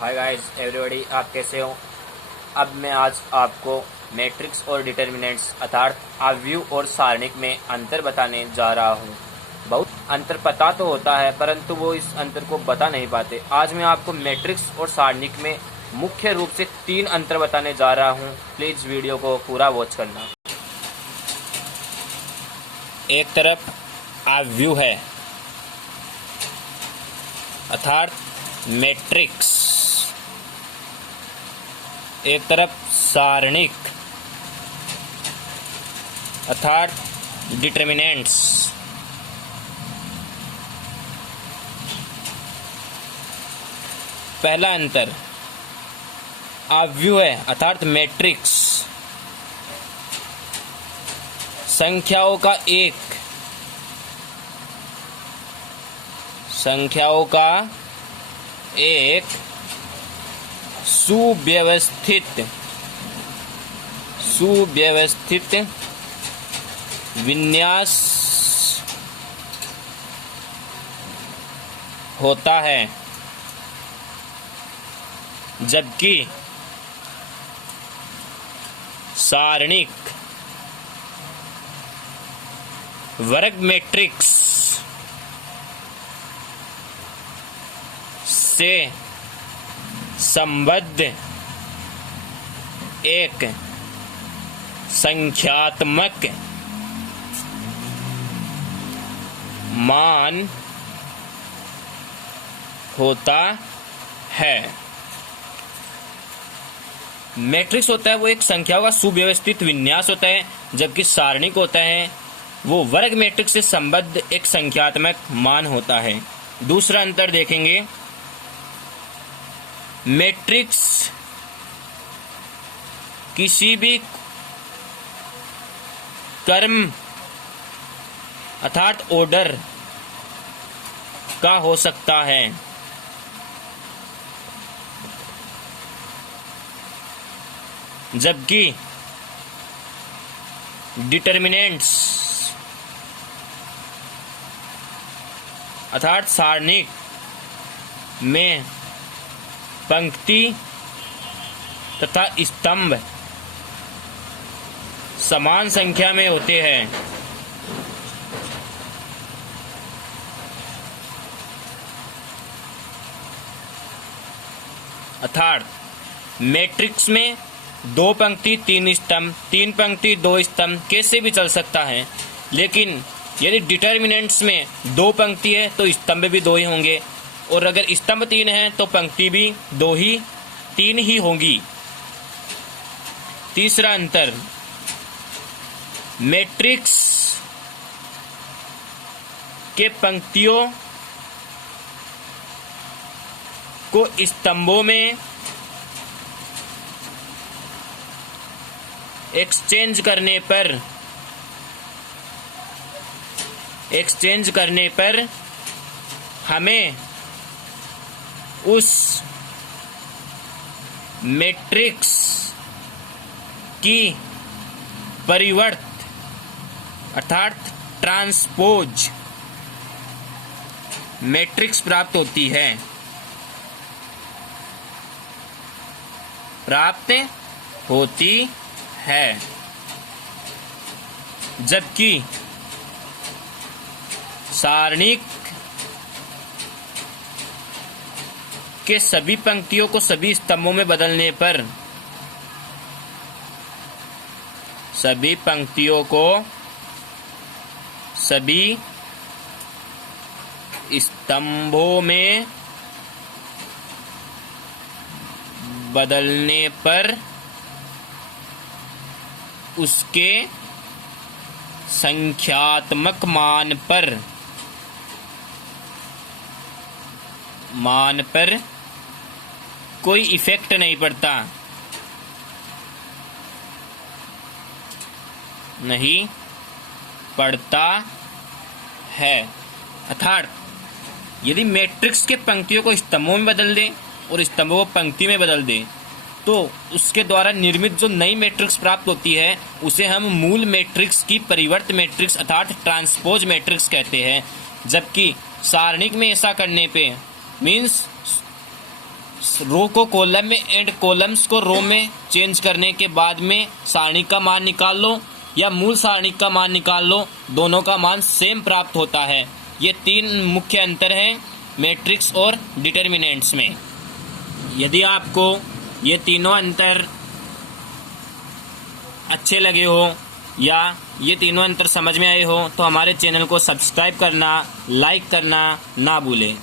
Hi guys everybody, आप कैसे हो। अब मैं आज आपको मैट्रिक्स और डिटर्मिनेंट्स अर्थात आव्यूह और सारणिक में अंतर बताने जा रहा हूँ। बहुत अंतर पता तो होता है परंतु वो इस अंतर को बता नहीं पाते। आज मैं आपको मैट्रिक्स और सारणिक में मुख्य रूप से 3 अंतर बताने जा रहा हूँ। प्लीज़ वीडियो को पूरा वॉच करना। एक तरफ आव्यूह है अर्थात मैट्रिक्स, एक तरफ सारणिक अर्थात डिटर्मिनेंट्स। पहला अंतर आव्यूह है अर्थात मैट्रिक्स संख्याओं का एक सुव्यवस्थित विन्यास होता है, जबकि सारणिक वर्ग मैट्रिक्स से संबद्ध एक संख्यात्मक मान होता है। मैट्रिक्स होता है वो एक संख्याओं का सुव्यवस्थित विन्यास होता है, जबकि सारणिक होता है वो वर्ग मैट्रिक्स से संबद्ध एक संख्यात्मक मान होता है। दूसरा अंतर देखेंगे, मैट्रिक्स किसी भी क्रम अर्थात ऑर्डर का हो सकता है, जबकि डिटर्मिनेंट्स अर्थात सारणिक में पंक्ति तथा स्तंभ समान संख्या में होते हैं। अर्थात मैट्रिक्स में 2 पंक्ति 3 स्तंभ, 3 पंक्ति 2 स्तंभ कैसे भी चल सकता है, लेकिन यदि डिटर्मिनेंट्स में 2 पंक्ति है तो स्तंभ भी 2 ही होंगे, और अगर स्तंभ 3 है तो पंक्ति भी 3 ही होंगी। तीसरा अंतर, मैट्रिक्स के पंक्तियों को स्तंभों में एक्सचेंज करने पर हमें उस मैट्रिक्स की परिवर्त अर्थात ट्रांसपोज मैट्रिक्स प्राप्त होती है, जबकि सारणिक के सभी पंक्तियों को सभी स्तंभों में बदलने पर सभी पंक्तियों को सभी स्तंभों में बदलने पर उसके संख्यात्मक मान पर कोई इफेक्ट नहीं पड़ता है। अर्थात यदि मैट्रिक्स के पंक्तियों को स्तंभों में बदल दें और स्तंभों को पंक्ति में बदल दें तो उसके द्वारा निर्मित जो नई मैट्रिक्स प्राप्त होती है उसे हम मूल मैट्रिक्स की परिवर्त मैट्रिक्स अर्थात ट्रांसपोज मैट्रिक्स कहते हैं। जबकि सारणिक में ऐसा करने पे मीन्स रो को कॉलम में एंड कॉलम्स को रो में चेंज करने के बाद में सारणी का मान निकाल लो या मूल सारणी का मान निकाल लो, दोनों का मान सेम प्राप्त होता है। ये तीन मुख्य अंतर हैं मैट्रिक्स और डिटर्मिनेंट्स में। यदि आपको ये तीनों अंतर अच्छे लगे हो या ये तीनों अंतर समझ में आए हो तो हमारे चैनल को सब्सक्राइब करना, लाइक करना ना भूलें।